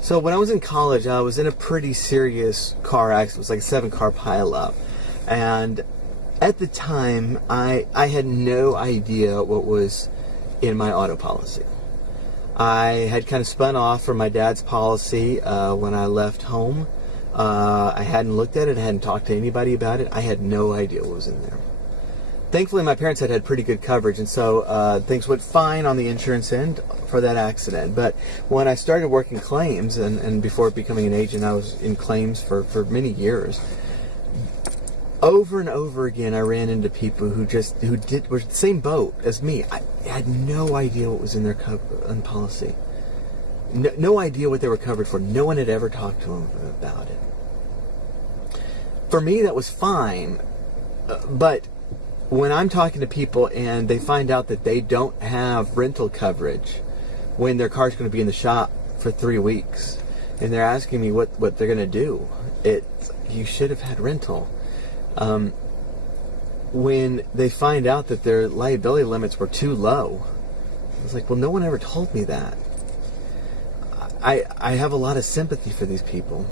So when I was in college, I was in a pretty serious car accident. It was like a 7-car pileup. And at the time, I had no idea what was in my auto policy. I had kind of spun off from my dad's policy when I left home. I hadn't looked at it. I hadn't talked to anybody about it. I had no idea what was in there. Thankfully, my parents had pretty good coverage, and so things went fine on the insurance end for that accident. But when I started working claims, and before becoming an agent, I was in claims for many years. Over and over again, I ran into people who were the same boat as me. I had no idea what was in their policy. No idea what they were covered for. No one had ever talked to them about it. For me, that was fine, but when I'm talking to people and they find out that they don't have rental coverage when their car's going to be in the shop for 3 weeks, and they're asking me what they're going to do, you should have had rental. When they find out that their liability limits were too low, I was like, well, no one ever told me that. I have a lot of sympathy for these people.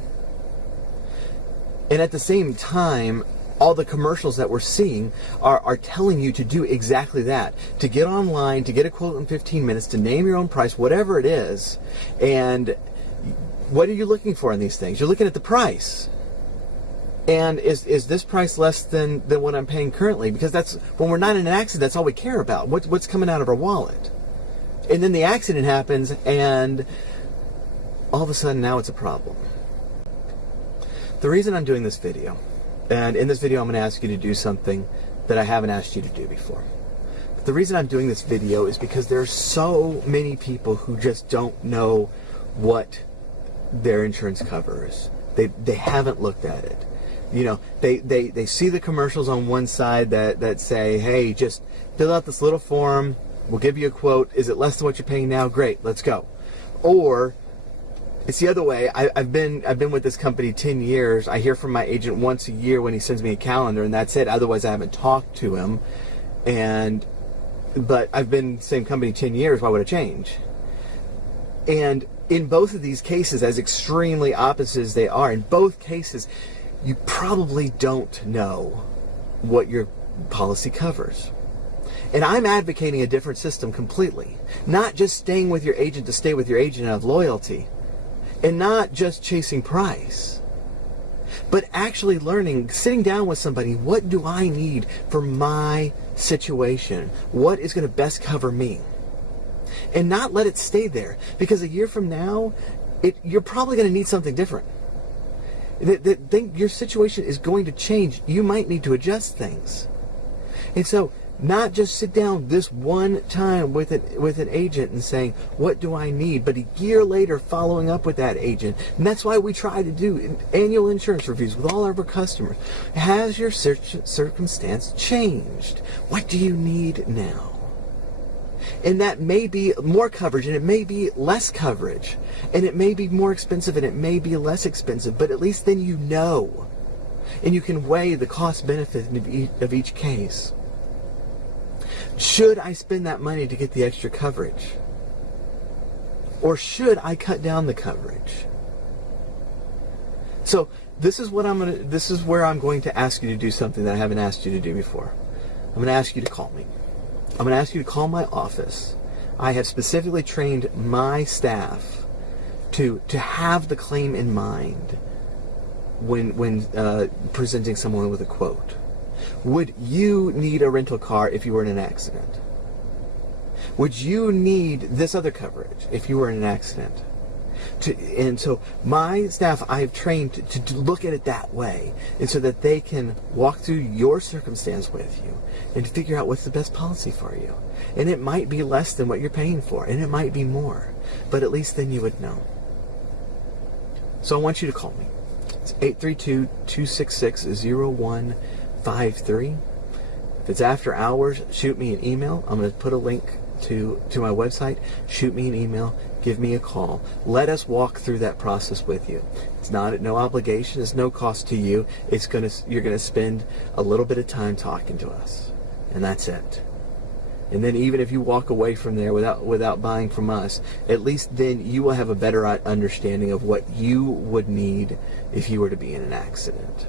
And at the same time, all the commercials that we're seeing are telling you to do exactly that. To get online, to get a quote in 15 minutes, to name your own price, whatever it is. And what are you looking for in these things? You're looking at the price. And is this price less than what I'm paying currently? Because that's, when we're not in an accident, that's all we care about. What's coming out of our wallet? And then the accident happens, and all of a sudden now it's a problem. The reason I'm doing this video, and in this video I'm going to ask you to do something that I haven't asked you to do before. But the reason I'm doing this video is because there are so many people who just don't know what their insurance covers. They haven't looked at it. You know, they see the commercials on one side that say, hey, just fill out this little form, we'll give you a quote. Is it less than what you're paying now? Great, let's go. Or it's the other way. I've been with this company 10 years. I hear from my agent once a year when he sends me a calendar, and that's it. Otherwise, I haven't talked to him. But I've been in the same company 10 years. Why would I change? And in both of these cases, as extremely opposite as they are, in both cases, you probably don't know what your policy covers. And I'm advocating a different system completely. Not just staying with your agent to stay with your agent out of loyalty. And not just chasing price, but actually learning, sitting down with somebody, what do I need for my situation? What is going to best cover me? And not let it stay there, because a year from now, you're probably going to need something different. Your situation is going to change. You might need to adjust things. And so, not just sit down this one time with an agent and saying, what do I need? But a year later, following up with that agent. And that's why we try to do annual insurance reviews with all of our customers. Has your circumstance changed? What do you need now? And that may be more coverage, and it may be less coverage. And it may be more expensive, and it may be less expensive. But at least then you know. And you can weigh the cost-benefit of each case. Should I spend that money to get the extra coverage? Or should I cut down the coverage? So this is where I'm going to ask you to do something that I haven't asked you to do before. I'm going to ask you to call me. I'm going to ask you to call my office. I have specifically trained my staff to have the claim in mind when presenting someone with a quote. Would you need a rental car if you were in an accident? Would you need this other coverage if you were in an accident? And so my staff, I've trained to look at it that way, and so that they can walk through your circumstance with you and figure out what's the best policy for you. And it might be less than what you're paying for, and it might be more, but at least then you would know. So I want you to call me. It's 832-266-0153. If it's after hours, shoot me an email. I'm going to put a link to my website. Shoot me an email. Give me a call. Let us walk through that process with you. It's not at no obligation. It's no cost to you. You're going to spend a little bit of time talking to us, and that's it. And then even if you walk away from there without buying from us, at least then you will have a better understanding of what you would need if you were to be in an accident.